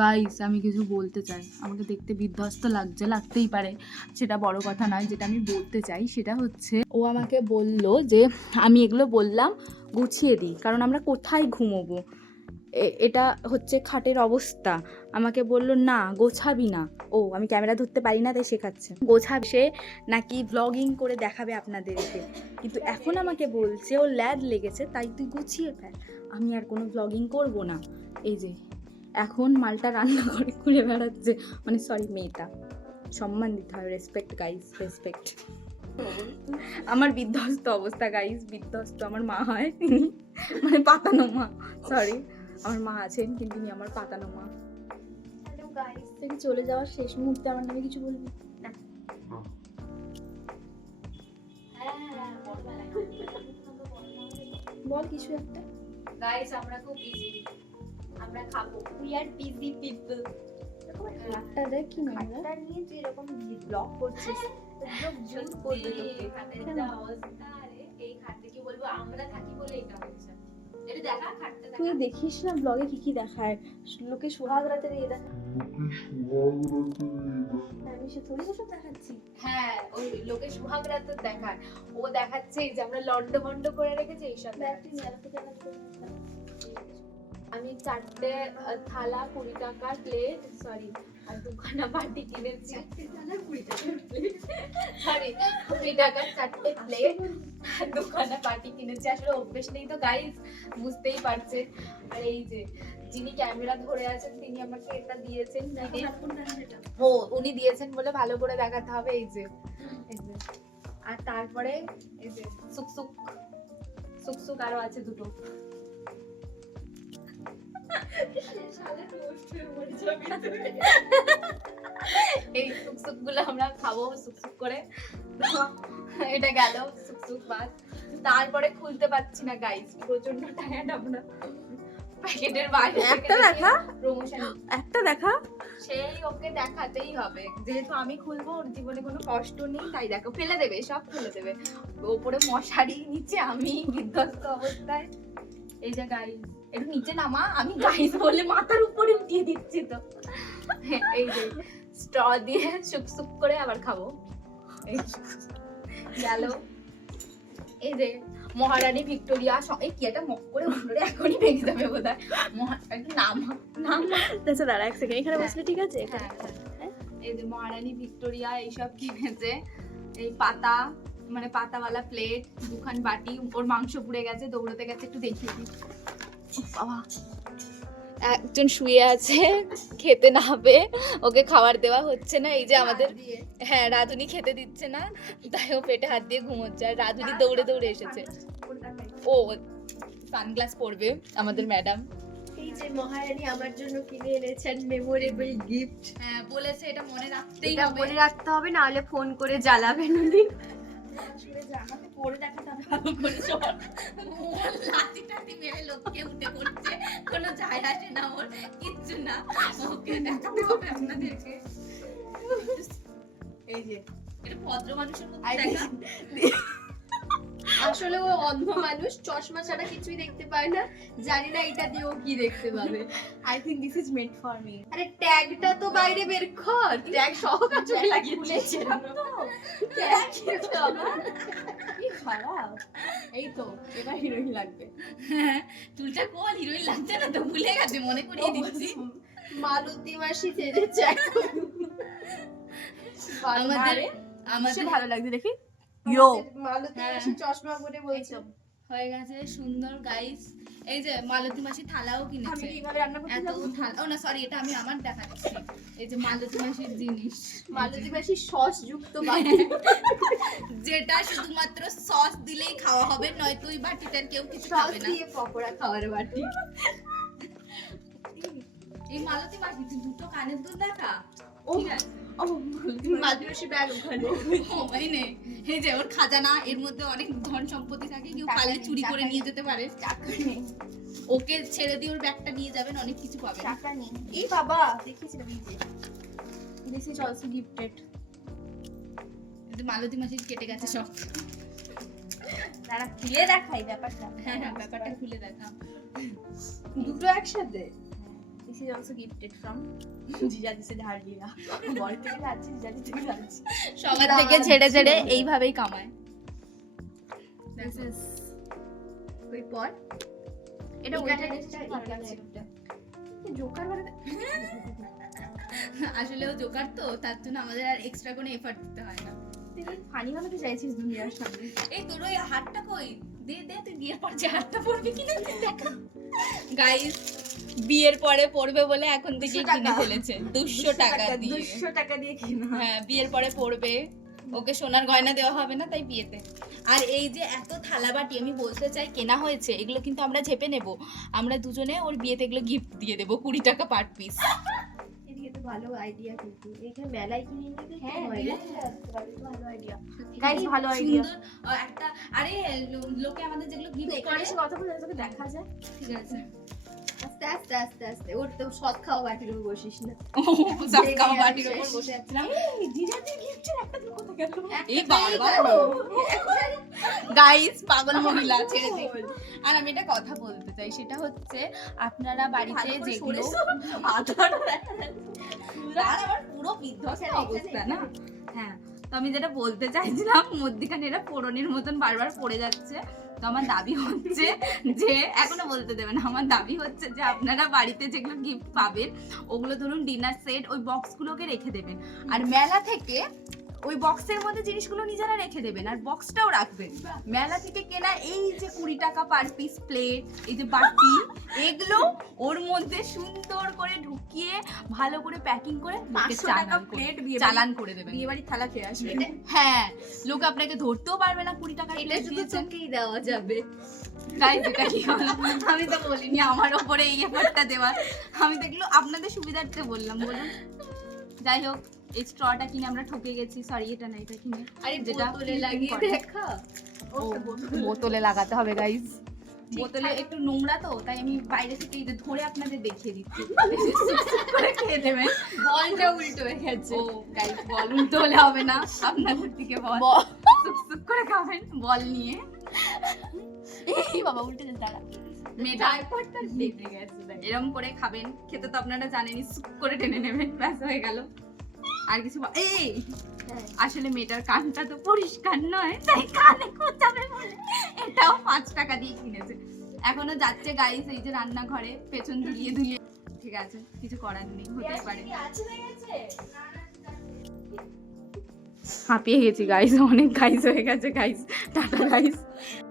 Guys আমি কিছু বলতে চাই, আমাকে দেখতে বিধ্বস্ত লাগছে, লাগতেই পারে, সেটা বড় কথা নয়। যেটা আমি বলতে চাই সেটা হচ্ছে, ও আমাকে বলল যে আমি এগুলো বললাম গুছিয়ে দিই, কারণ আমরা কোথায় ঘুমোবো, এটা হচ্ছে খাটের অবস্থা। আমাকে বলল না গোছাবি না, ও আমি ক্যামেরা ধরতে পারি না তাই শেখাচ্ছে, গোছাবে সে নাকি ব্লগিং করে দেখাবে আপনাদেরকে। কিন্তু এখন আমাকে বলছে ও ল্যাদ লেগেছে তাই তুই গুছিয়ে ফেল, আমি আর কোনো ব্লগিং করব না। এই যে এখন মালটা রান্না করে ঘুরে বেড়াচ্ছে, মানে সরি মেয়েটা, সম্মান দিতে হয়, রেসপেক্ট গাইস, রেসপেক্ট। আমার বিধ্বস্ত অবস্থা গাইস, বিধ্বস্ত। আমার মা হয় মানে পাতানো মা, সরি আমার মা আছেন কিন্তু উনি আমার পাতানো মা। হ্যালো গাইস, থেকে চলে যাওয়ার শেষ মুহূর্তে আমার নামে কিছু বলবি না? বল কিছু একটা। গাইস আমরা খুব বিজি, আমরা খাবো, উই আর বিজি পিপল। একটা দেখ কি নোংরা। খাটটা নিয়ে তুই এরকম ব্লগ করছিস, লোক জুল করবে তোকে। খাটের যা অবস্থা রে, এই খাটে কি বলবো, আমরা থাকি বলে এটা হচ্ছে। এটা দেখা খাটটা দেখা। তুই দেখিস না ব্লগে কি কি দেখায়, লোকে সোহাগ রাতের ইয়ে দেখায়। আমি সে থোড়ি ওসব দেখাচ্ছি। হ্যাঁ, ওই লোকে সুহাগ রাতে দেখায়, ও দেখাচ্ছে এই যে আমরা লন্ড ভন্ড করে রেখেছি এইসব ব্যাগটি দেখাচ্ছে। জ্বালাতে আমি 4টে থালা 20 টাকার প্লেট, সরি আর 2খানা বাটি কিনেছি। সরি 20 টাকার 4টে প্লেট, 2খানা বাটি কিনেছি। আসলে অভ্যেস নেই তো গাইস, বুঝতেই পারছে। আর এই যে যিনি ক্যামেরা ধরে আছেন তিনি আমাকে এটা দিয়েছেন, ও উনি দিয়েছেন বলে ভালো করে দেখাতে হবে। এই যে আর তারপরে এই যে সুকসুক সুকসুক আরো আছে দুটো। এই সুকসুক গুলো আমরা খাবো সুকসুক করে। এটা গেল সুকসুক বাদ। তারপরে খুলতে পারছি না গাইস, প্রচন্ড টায়ার্ড আমরা। প্যাকেটের বাইরে একটা দেখা, প্রমোশন একটা দেখা। সেই ওকে দেখাতেই হবে, যেহেতু আমি খুলবো, ওর জীবনে কোনো কষ্ট নেই তাই দেখো, ফেলে দেবে, সব ফেলে দেবে। ওপরে মশারি, নিচে আমি বিধ্বস্ত অবস্থায়। এই যে গাইস একটু নিচে নামা, আমি গাইস বলে মাথার উপরে উঠিয়ে দিচ্ছি তো। এই যে স্ট্র দিয়ে সুকসুক করে আবার খাবো। এই গেল। এই যে মহারানী ভিক্টোরিয়া, এই কি একটা মক করে উঠলো রে, এখনই ভেঙে যাবে বোধহয়। নাম নাম আচ্ছা দাঁড়া এক সেকেন্ড, এখানে বসলে ঠিক আছে? হ্যাঁ, এই যে মহারানী ভিক্টোরিয়া এইসব কিনেছে, এই পাতা মানে পাতাওয়ালা প্লেট, 2খান বাটি, ওর মাংস পুড়ে গেছে, দৌড়তে গেছে, একটু দেখিয়ে দিই। বাবা একজন শুয়ে আছে, খেতে না হবে, ওকে খাবার দেওয়া হচ্ছে না। এই যে আমাদের, হ্যাঁ রাধুনি খেতে দিচ্ছে না, তাই ও পেটে হাত দিয়ে ঘুমোচ্ছে। আর রাধুনি দৌড়ে দৌড়ে এসেছে, ও সানগ্লাস পরবে আমাদের ম্যাডাম। এই যে মহারানী আমার জন্য কিনে এনেছেন মেমোরেবল গিফট। হ্যাঁ বলেছে এটা মনে রাখতেই এটা হবে, মনে রাখতে হবে, না হলে ফোন করে জ্বালাবেন উনি। আমাকে পরে দেখাতে হবে ভালো করে। সব লাঠি টাঠি মেরে লোককে উঠে পড়ছে, কোনো যায় আসে না ওর, কিচ্ছু না, ওকে দেখাতে হবে আপনাদেরকে। এই যে এটা ভদ্র মানুষের মতো দেখা। আসলে ও অন্ধ মানুষ, চশমা ছাড়া কিছুই দেখতে পায় না, জানি না এটা দিয়ে ও কি দেখতে পাবে। I think this is made for me. আরে ট্যাগটা তো বাইরে বের কর, ট্যাগ সহ কাছে লাগিয়েছে। কি খারাপ। এই তো এবার হিরোইন লাগবে। হ্যাঁ চুলটা কল, হিরোইন লাগছে না তো, ভুলে গেছে, মনে করিয়ে দিচ্ছি। মালতী মাসি সেজেছে আমাদের ভালো লাগছে দেখি। মালতী মাসি চশমা পরে বলছে হয়ে গেছে সুন্দর গাইস। এই যে মালতী মাসি থালাও আমি কিনেছে, কিভাবে রান্না করতে এত যাবো? থালা, ও না সরি এটা আমি আমার দেখাচ্ছি। এই যে মালতী মাসির জিনিস, মালতী মাসি সস যুক্ত বাটি, যেটা শুধুমাত্র সস দিলেই খাওয়া হবে, নয়তো ওই বাটিটার কেউ কিছু সস খাবে না। দিয়ে পকোড়া খাওয়ার বাটি। এই মালতী মাসি দুটো কানের দুল দেখা। ও ঠিক আছে, ও মালতী মাসি ব্যাগ ওখানে। ও এই নে, এই যে ওর খাজানা, এর মধ্যে অনেক ধন সম্পত্তি থাকে, কেউ পারলে চুরি করে নিয়ে যেতে পারে। টাকা নেই, ওকে ছেড়ে দিয়ে ওর ব্যাগটা নিয়ে যাবেন, অনেক কিছু পাবেন। টাকা নেই। এই বাবা দেখিয়েছিলাম এই যে দিস ইজ অলসো গিফটেড। মালতী মাসির কেটে গেছে সব। তারা খুলে দেখাই ব্যাপারটা। হ্যাঁ হ্যাঁ ব্যাপারটা খুলে দেখা। দুটো একসাথে। This This is also gifted from জিজাজি সে ধার লিয়া। বড় থেকে যাচ্ছি, জিজাজি থেকে যাচ্ছি। সবার থেকে ছেড়ে ছেড়ে এইভাবেই কামায়। This is ওই পর এটা এই ওইটা কালারটা, এই কালারটা। জোকার বানাতে আসলে ও জোকার তো, তার জন্য আমাদের আর এক্সট্রা কোনো এফর্ট দিতে হয় না। তুই ফানি বানাতে চাইছিস দুনিয়ার সামনে। এই তোর ওই হাতটা কই? দে দে, তুই বিয়ের পর যে হাতটা পরবি কিনা দেখা। গাইস, বিয়ের পরে পরবে বলে এখন থেকে 200 কিনে টাকা। ফেলেছে 200 টাকা দিয়ে। 200 টাকা দিয়ে কিনা। হ্যাঁ, বিয়ের পরে পরবে, ওকে সোনার গয়না দেওয়া হবে না তাই বিয়েতে। আর এই যে এত থালা বাটি আমি বলতে চাই কেনা হয়েছে, এগুলো কিন্তু আমরা ঝেপে নেব। আমরা দুজনে ওর বিয়েতে এগুলো গিফট দিয়ে দেবো 20 টাকা পার পিস। এদিকে তো ভালো আইডিয়া, কিন্তু এখানে মেলায় কিনে নিতে হ্যাঁ, হয় না? ভালো আইডিয়া। গাইস ভালো আইডিয়া। সুন্দর একটা, আরে লোকে আমাদের যেগুলো গিফট এখানে করে। এসে কথা বলে তোকে দেখা যায়। ঠিক আছে। আস্তে আস্তে আস্তে আস্তে, ওর তো সৎ খাওয়া বাটির উপর বসিস না। সবকাও বাটির উপর বসে আছিলাম। জিজাজি গিফটের একটা দিন কোথা গেল? এই বাবা, গাইস পাগল মহিলা ছেড়ে দে। আর আমি একটা কথা বলতে চাই, সেটা হচ্ছে আপনারা বাড়িতে যেগুলো, আর আমার পুরো বিধ্বস্ত অবস্থা না। হ্যাঁ, তো আমি যেটা বলতে চাইছিলাম, মধ্যিখানে এটা পোড়নের মতন বারবার পড়ে যাচ্ছে। তো আমার দাবি হচ্ছে যে, এখনো বলতে দেবে না, আমার দাবি হচ্ছে যে আপনারা বাড়িতে যেগুলো গিফট পাবেন ওগুলো ধরুন ডিনার সেট, ওই বক্সগুলোকে রেখে দেবেন। আর মেলা থেকে ওই বক্সের মধ্যে জিনিসগুলো নিজেরা রেখে দেবেন, আর বক্সটাও রাখবেন। মেলা থেকে কেনা এই যে 20 টাকা পার পিস প্লেট, এই যে বাটি, এগুলো ওর মধ্যে সুন্দর করে ঢুকিয়ে ভালো করে প্যাকিং করে 500 টাকা প্লেট চালান করে দেবেন। বিয়ে বাড়ির থালা খেয়ে আসবে। হ্যাঁ, লোক আপনাকে ধরতেও পারবে না 20 টাকা এটা প্লেট শুধু দিয়েছেন। তোকেই দেওয়া যাবে। গাইস, এটা কি হলো? আমি তো বলিনি আমার ওপরে এই এফর্টটা দেওয়ার। আমি দেখলো আপনাদের সুবিধার্থে বললাম, বলুন। যাই হোক, এই স্ট্রটা কিনে আমরা ঠকে গেছি। সরি, এটা না, এটা কিনে আরে যেটা বোতলে লাগিয়ে করে। দেখা। ও, বোতলে লাগাতে হবে গাইস। বোতলে একটু নোংরা তো, তাই আমি বাইরে থেকে এই যে ধরে আপনাদের দেখিয়ে দিচ্ছি। সুপ করে খেয়ে দেবেন। বলটা উল্টো হয়ে গেছে। ও গাইস, বল উল্টো হলে হবে না, আপনাদের থেকে বল সুপ করে খাবেন বল নিয়ে। এই বাবা উল্টে যাচ্ছে, দাঁড়া। মেয়েটা ট্রাইপডটা লেগে গেছে দেখ। এরম করে খাবেন, খেতে তো আপনারা জানেনই, সুপ করে টেনে নেবেন, ব্যাস হয়ে গেল। আর কিছু এই হ্যাঁ। আসলে মেয়েটার কানটা তো পরিষ্কার নয়, তাই কানে কোথাবে বলে এটাও 5 টাকা দিয়ে কিনেছে। এখনো যাচ্ছে গাইস, এই যে রান্নাঘরে পেছন দুলিয়ে দুলিয়ে। ঠিক আছে, কিছু করার নেই, হতেই পারে। হাঁপিয়ে গেছি গাইস, অনেক গাইস হয়ে গেছে গাইস। Tata guys.